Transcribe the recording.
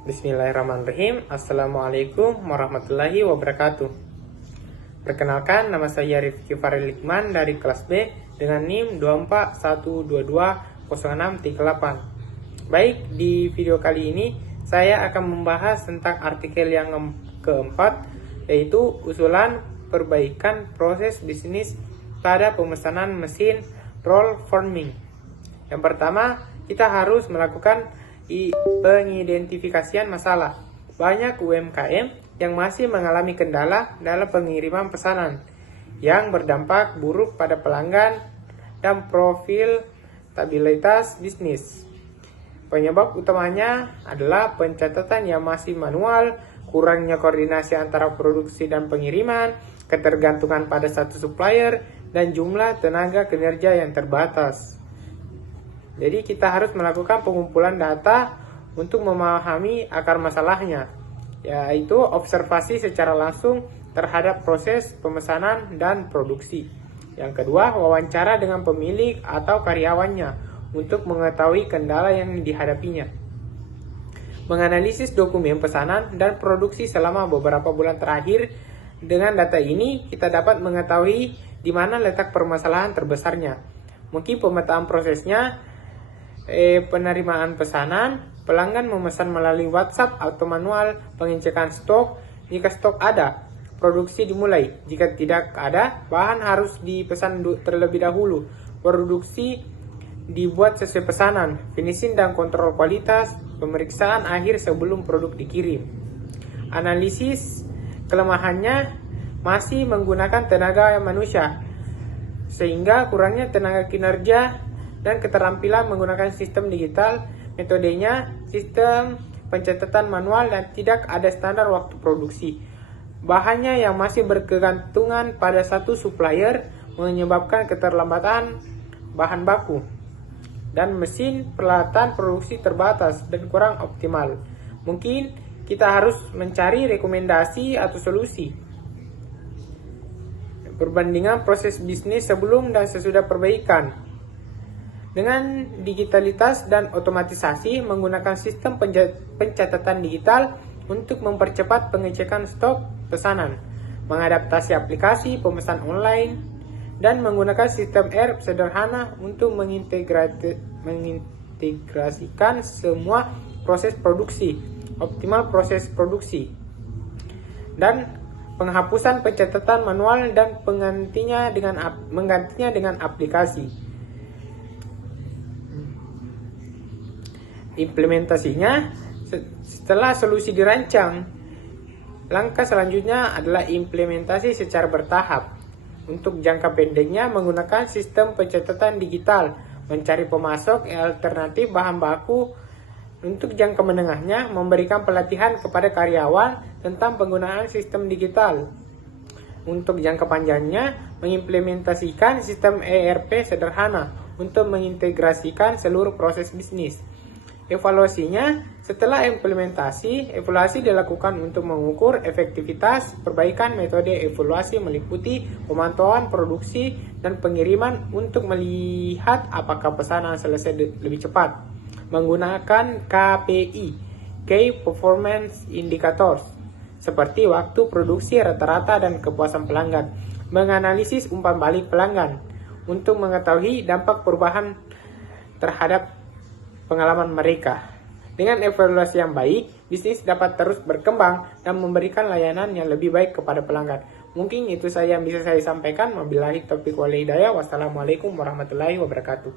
Bismillahirrahmanirrahim. Assalamualaikum warahmatullahi wabarakatuh. Perkenalkan, nama saya Rifki Faril Hikman dari kelas B dengan NIM 241220638. Baik, di video kali ini saya akan membahas tentang artikel yang keempat, yaitu usulan perbaikan proses bisnis pada pemesanan mesin roll forming. Yang pertama, kita harus melakukan pengidentifikasian masalah. Banyak UMKM yang masih mengalami kendala dalam pengiriman pesanan yang berdampak buruk pada pelanggan dan profil stabilitas bisnis. Penyebab utamanya adalah pencatatan yang masih manual, kurangnya koordinasi antara produksi dan pengiriman, ketergantungan pada satu supplier, dan jumlah tenaga kerja yang terbatas. Jadi kita harus melakukan pengumpulan data untuk memahami akar masalahnya, yaitu observasi secara langsung terhadap proses pemesanan dan produksi. Yang kedua, wawancara dengan pemilik atau karyawannya untuk mengetahui kendala yang dihadapinya. Menganalisis dokumen pesanan dan produksi selama beberapa bulan terakhir. Dengan data ini, kita dapat mengetahui di mana letak permasalahan terbesarnya. Mungkin pemetaan prosesnya, penerimaan pesanan, pelanggan memesan melalui WhatsApp atau manual, pengecekan stok, jika stok ada, produksi dimulai. Jika tidak ada, bahan harus dipesan terlebih dahulu. Produksi dibuat sesuai pesanan, finishing dan kontrol kualitas, pemeriksaan akhir sebelum produk dikirim. Analisis kelemahannya masih menggunakan tenaga manusia, sehingga kurangnya tenaga kinerja dan keterampilan menggunakan sistem digital. Metodenya sistem pencatatan manual dan tidak ada standar waktu produksi. Bahannya yang masih berkegantungan pada satu supplier menyebabkan keterlambatan bahan baku, dan mesin peralatan produksi terbatas dan kurang optimal. Mungkin kita harus mencari rekomendasi atau solusi. Perbandingan proses bisnis sebelum dan sesudah perbaikan. Dengan digitalitas dan otomatisasi, menggunakan sistem pencatatan digital untuk mempercepat pengecekan stok pesanan, mengadaptasi aplikasi pemesan online, dan menggunakan sistem ERP sederhana untuk mengintegrasikan semua proses produksi, optimal proses produksi, dan penghapusan pencatatan manual dan menggantinya dengan aplikasi. Implementasinya, setelah solusi dirancang, langkah selanjutnya adalah implementasi secara bertahap. Untuk jangka pendeknya, menggunakan sistem pencatatan digital, mencari pemasok alternatif bahan baku. Untuk jangka menengahnya, memberikan pelatihan kepada karyawan tentang penggunaan sistem digital. Untuk jangka panjangnya, mengimplementasikan sistem ERP sederhana untuk mengintegrasikan seluruh proses bisnis. Evaluasinya, setelah implementasi, evaluasi dilakukan untuk mengukur efektivitas. Perbaikan metode evaluasi meliputi pemantauan produksi dan pengiriman untuk melihat apakah pesanan selesai lebih cepat. Menggunakan KPI, Key Performance Indicators, seperti waktu produksi rata-rata dan kepuasan pelanggan. Menganalisis umpan balik pelanggan untuk mengetahui dampak perubahan terhadap pengalaman mereka. Dengan evaluasi yang baik, bisnis dapat terus berkembang dan memberikan layanan yang lebih baik kepada pelanggan. Mungkin itu saja yang bisa saya sampaikan. Wabillahi taufiq wal hidayah. Wassalamualaikum warahmatullahi wabarakatuh.